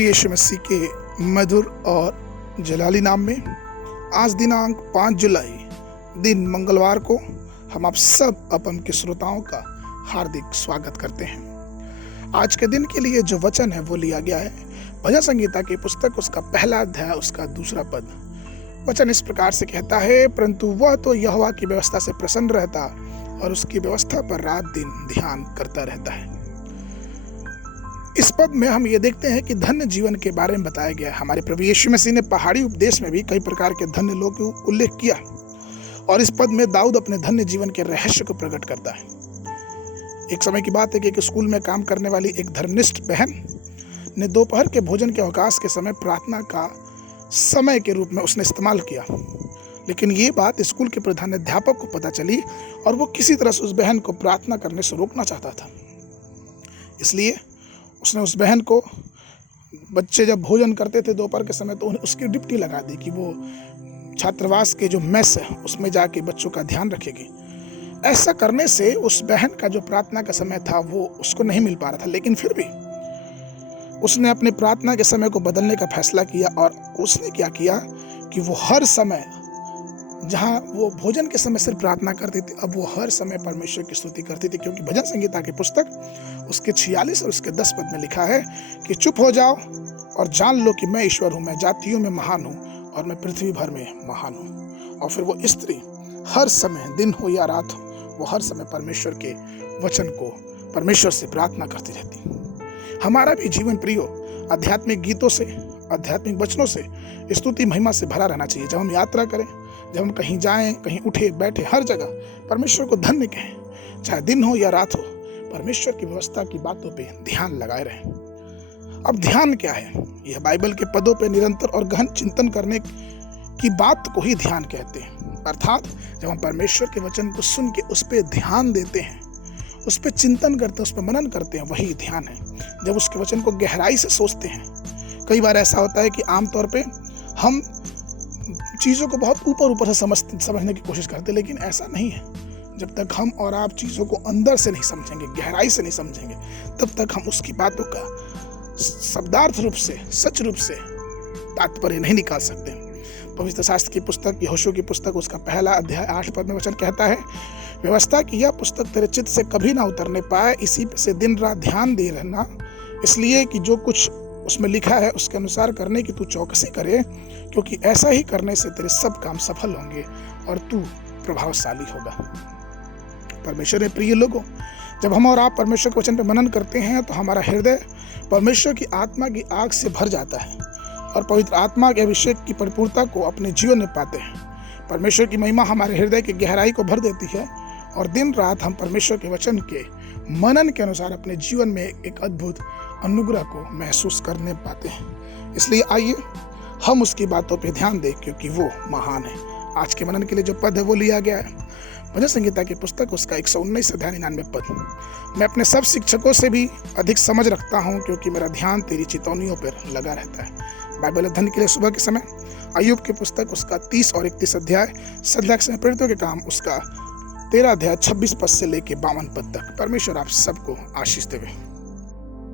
प्रभु यीशु मसीह के मधुर और जलाली नाम में आज दिनांक 5 जुलाई दिन मंगलवार को हम आप सब अपन के श्रोताओं का हार्दिक स्वागत करते हैं। आज के दिन के लिए जो वचन है वो लिया गया है भजन संगीता की पुस्तक उसका पहला अध्याय उसका दूसरा पद। वचन इस प्रकार से कहता है, परंतु वह तो यहोवा की व्यवस्था से प्रसन्न रहता और उसकी व्यवस्था पर रात दिन ध्यान करता रहता है। इस पद में हम ये देखते हैं कि धन्य जीवन के बारे में बताया गया है। हमारे प्रभु यीशु मसीह ने पहाड़ी उपदेश में भी कई प्रकार के धन्य लोगों का उल्लेख किया और इस पद में दाऊद अपने धन्य जीवन के रहस्य को प्रकट करता है। एक समय की बात है कि एक स्कूल में काम करने वाली एक धर्मनिष्ठ बहन ने दोपहर के भोजन के अवकाश के समय प्रार्थना का समय के रूप में उसने इस्तेमाल किया, लेकिन ये बात स्कूल के प्रधानाध्यापक को पता चली और वो किसी तरह से उस बहन को प्रार्थना करने से रोकना चाहता था। इसलिए उसने उस बहन को, बच्चे जब भोजन करते थे दोपहर के समय, तो उन्हें उसकी ड्यूटी लगा दी कि वो छात्रावास के जो मेस है उसमें जाके बच्चों का ध्यान रखेगी। ऐसा करने से उस बहन का जो प्रार्थना का समय था वो उसको नहीं मिल पा रहा था, लेकिन फिर भी उसने अपने प्रार्थना के समय को बदलने का फैसला किया और उसने क्या किया कि वो हर समय, जहाँ वो भोजन के समय सिर्फ प्रार्थना करती थी, अब वो हर समय परमेश्वर की स्तुति करती थी, क्योंकि भजन संगीता की पुस्तक उसके 46 और उसके 10 पद में लिखा है कि चुप हो जाओ और जान लो कि मैं ईश्वर हूँ, मैं जातियों में महान हूँ और मैं पृथ्वी भर में महान हूँ। और फिर वो स्त्री हर समय, दिन हो या रात हो, वो हर समय परमेश्वर के वचन को, परमेश्वर से प्रार्थना करती रहती। हमारा भी जीवन प्रियो आध्यात्मिक गीतों से, आध्यात्मिक वचनों से, स्तुति महिमा से भरा रहना चाहिए। जब हम यात्रा करें, जब हम कहीं जाएं, कहीं उठे बैठे, हर जगह परमेश्वर को धन्य कहें, चाहे दिन हो या रात हो, परमेश्वर की व्यवस्था की बातों पे ध्यान लगाए रहें। अब ध्यान क्या है? यह बाइबल के पदों पे निरंतर और गहन चिंतन करने की बात को ही ध्यान कहते हैं। अर्थात जब हम परमेश्वर के वचन को सुन के उस पर ध्यान देते हैं, उस पर चिंतन करते हैं, उस पर मनन करते हैं, वही ध्यान है। जब उसके वचन को गहराई से सोचते हैं। कई बार ऐसा होता है कि आमतौर पे हम चीज़ों को बहुत ऊपर से समझने की कोशिश करते हैं, लेकिन ऐसा नहीं है। जब तक हम और आप चीज़ों को अंदर से नहीं समझेंगे, गहराई से नहीं समझेंगे, तब तक हम उसकी बातों का शब्दार्थ रूप से, सच रूप से तात्पर्य नहीं निकाल सकते। पवित्र शास्त्र की पुस्तक यहोशू की पुस्तक उसका पहला अध्याय 8 पद में वचन कहता है, व्यवस्था की यह पुस्तक तेरे चित्त से कभी ना उतरने पाए, इसी से दिन रात ध्यान दे रहना, इसलिए कि जो कुछ उसमें लिखा है उसके अनुसार करने की तू चौकसी करे, क्योंकि ऐसा ही करने से तेरे सब काम सफल होंगे और तू प्रभावशाली होगा। परमेश्वर के प्रिय लोगों, जब हम और आप परमेश्वर के वचन पर मनन करते हैं तो हमारा हृदय परमेश्वर की आत्मा की आग से भर जाता है और पवित्र आत्मा के अभिषेक की परिपूर्णता को अपने जीवन में पाते हैं। परमेश्वर की महिमा हमारे हृदय की गहराई को भर देती है और दिन रात हम परमेश्वर के वचन के मनन के अनुसार अपने जीवन में एक अद्भुत अनुग्रह को महसूस करने पाते हैं। इसलिए आइए हम उसकी बातों पे ध्यान दें, क्योंकि वो महान है। आज के मनन के लिए जो पद है वो लिया गया है भजन संगीता की पुस्तक उसका 119 अध्याय 99 पद। मैं अपने सब शिक्षकों से भी अधिक समझ रखता हूँ, क्योंकि मेरा ध्यान तेरी चितौनियों पर लगा रहता है। बाइबल अध्ययन के लिए सुबह के समय अय्यूब की पुस्तक उसका 30 और 31 अध्याय, सदला के समय प्रेरितों के काम उसका 13 अध्याय 26 पद से लेके 52 पद तक। परमेश्वर आप सबको आशीष देवे।